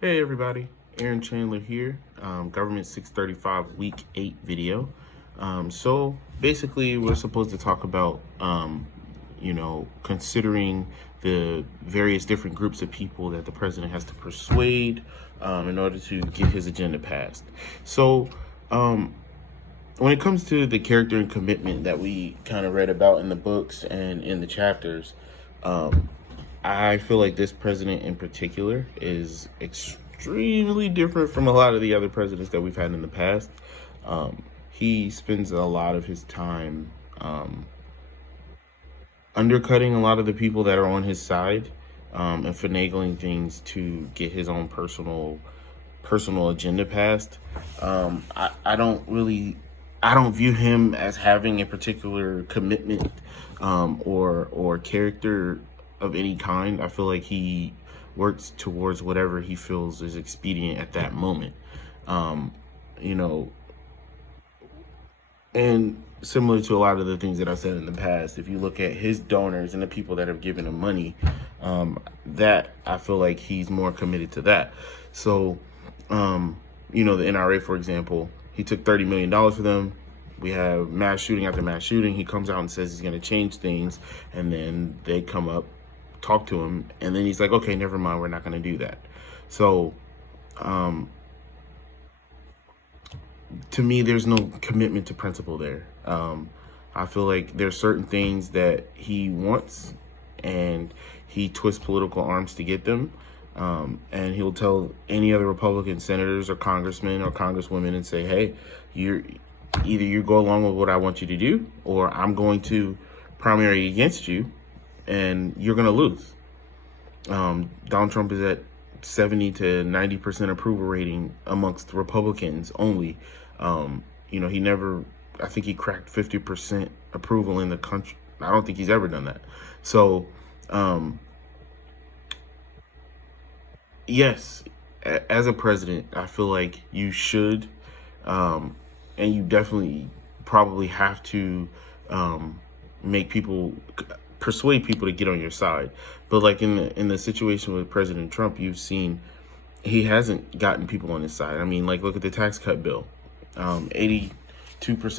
Hey everybody, Earon Chandler here, Government 635 Week 8 video. So basically we're supposed to talk about, considering the various different groups of people that the president has to persuade in order to get his agenda passed. So when it comes to the character and commitment that we kind of read about in the books and in the chapters, I feel like this president in particular is extremely different from a lot of the other presidents that we've had in the past. He spends a lot of his time undercutting a lot of the people that are on his side and finagling things to get his own personal agenda passed. I don't view him as having a particular commitment or character of any kind. I feel like he works towards whatever he feels is expedient at that moment. You know, and similar to a lot of the things that I've said in the past, if you look at his donors and the people that have given him money, that I feel like he's more committed to that. So, the NRA, for example, he took $30 million for them. We have mass shooting after mass shooting. He comes out and says he's going to change things, and then they come up, talk to him, and then he's like, okay, never mind, we're not going to do that. So, to me, there's no commitment to principle there. I feel like there's certain things that he wants, and he twists political arms to get them. And he'll tell any other Republican senators or congressmen or congresswomen and say, hey, you go along with what I want you to do, or I'm going to primary against you and you're going to lose. Donald Trump is at 70 to 90% approval rating amongst Republicans only. I think he cracked 50% approval in the country. I don't think he's ever done that. So, yes, as a president, I feel like you should, and you definitely probably have to persuade people to get on your side. But like in the situation with President Trump, you've seen he hasn't gotten people on his side. I mean, like, look at the tax cut bill. 82%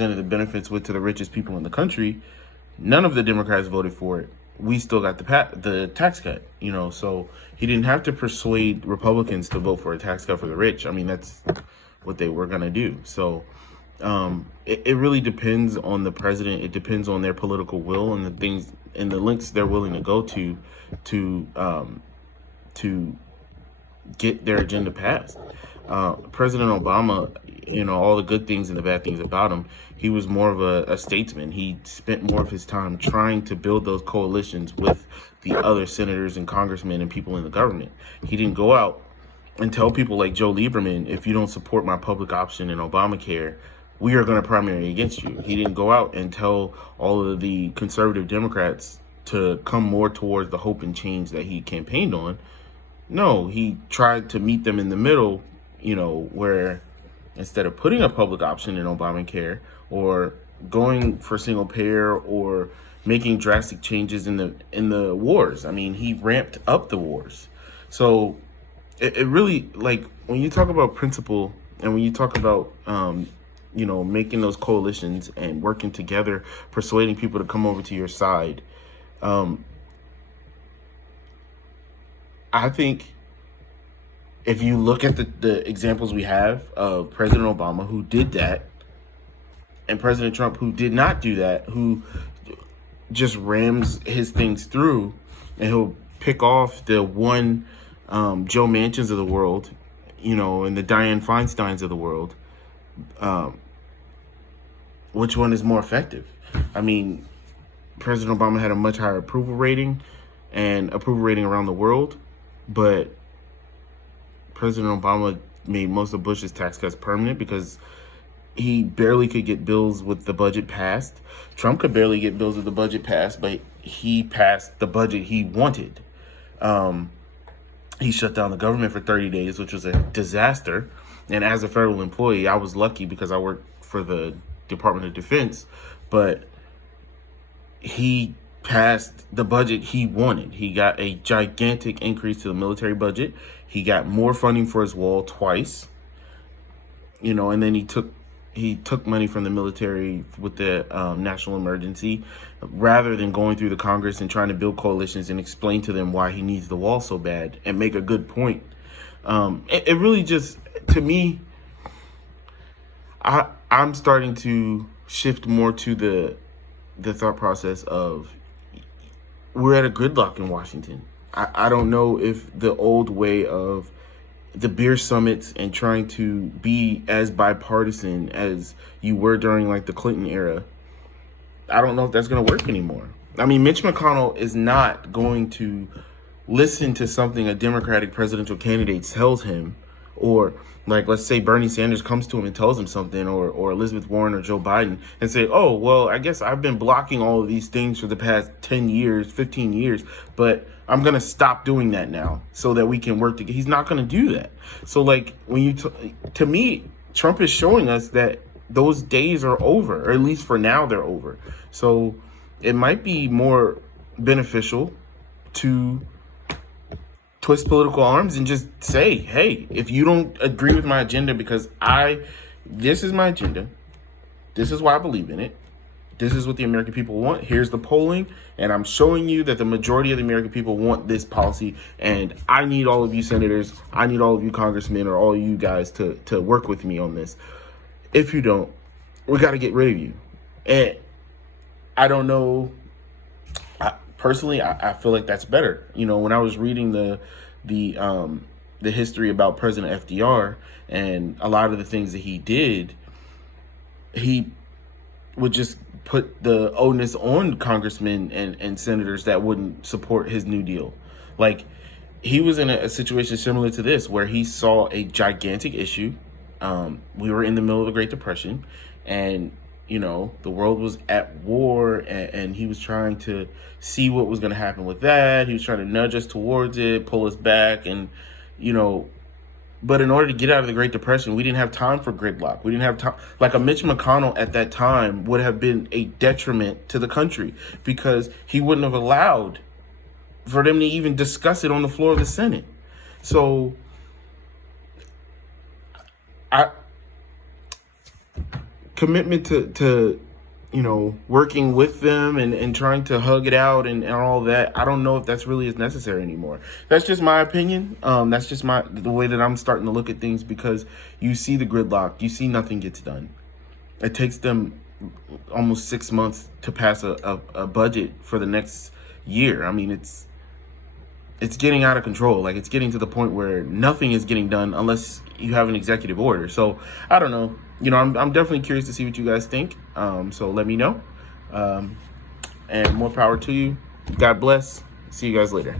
of the benefits went to the richest people in the country. None of the Democrats voted for it. We still got the tax cut, so he didn't have to persuade Republicans to vote for a tax cut for the rich. I mean, that's what they were going to do. So it really depends on the president. It depends on their political will and the things and the lengths they're willing to go to get their agenda passed. President Obama, all the good things and the bad things about him, he was more of a statesman. He spent more of his time trying to build those coalitions with the other senators and congressmen and people in the government. He didn't go out and tell people like Joe Lieberman, if you don't support my public option in Obamacare, we are going to primary against you. He didn't go out and tell all of the conservative Democrats to come more towards the hope and change that he campaigned on. No, he tried to meet them in the middle, where instead of putting a public option in Obamacare or going for single payer or making drastic changes in the wars, I mean, he ramped up the wars. So it really, like, when you talk about principle and when you talk about, making those coalitions and working together, persuading people to come over to your side, I think if you look at the examples we have of President Obama, who did that, and President Trump, who did not do that, who just rams his things through, and he'll pick off the one Joe Manchins of the world, and the Dianne Feinsteins of the world, which one is more effective? I mean, President Obama had a much higher approval rating around the world, but President Obama made most of Bush's tax cuts permanent because he barely could get bills with the budget passed. Trump could barely get bills with the budget passed, but he passed the budget he wanted. He shut down the government for 30 days, which was a disaster. And as a federal employee, I was lucky because I worked for the Department of Defense, but he passed the budget he wanted. He got a gigantic increase to the military budget. He got more funding for his wall twice, and then he took money from the military with the national emergency, rather than going through the Congress and trying to build coalitions and explain to them why he needs the wall so bad and make a good point. It really just, to me, I'm starting to shift more to the thought process of, we're at a gridlock in Washington. I don't know if the old way of the beer summits and trying to be as bipartisan as you were during like the Clinton era, I don't know if that's going to work anymore. I mean, Mitch McConnell is not going to listen to something a Democratic presidential candidate tells him, or like, let's say Bernie Sanders comes to him and tells him something, or Elizabeth Warren or Joe Biden, and say, oh, well, I guess I've been blocking all of these things for the past 10 years, 15 years, but I'm going to stop doing that now so that we can work together. He's not going to do that. So like, when to me, Trump is showing us that those days are over, or at least for now they're over. So it might be more beneficial to twist political arms and just say, hey, if you don't agree with my agenda, because this is my agenda, this is why I believe in it, this is what the American people want, here's the polling, and I'm showing you that the majority of the American people want this policy, and I need all of you senators, I need all of you congressmen, or all of you guys to work with me on this. If you don't, we got to get rid of you. And I don't know, personally, I feel like that's better. When I was reading the history about President FDR and a lot of the things that he did, he would just put the onus on congressmen and senators that wouldn't support his New Deal. Like, he was in a situation similar to this, where he saw a gigantic issue. We were in the middle of the Great Depression, and the world was at war, and he was trying to see what was going to happen with that. He was trying to nudge us towards it, pull us back, and, but in order to get out of the Great Depression, we didn't have time for gridlock. We didn't have time. Like, a Mitch McConnell at that time would have been a detriment to the country, because he wouldn't have allowed for them to even discuss it on the floor of the Senate. So commitment to working with them and trying to hug it out and all that, I don't know if that's really as necessary anymore. That's just my opinion. That's just the way that I'm starting to look at things, because you see the gridlock, you see nothing gets done. It takes them almost 6 months to pass a budget for the next year. I mean, it's getting out of control. Like, it's getting to the point where nothing is getting done unless you have an executive order. So I don't know. I'm definitely curious to see what you guys think. So let me know. And more power to you. God bless. See you guys later.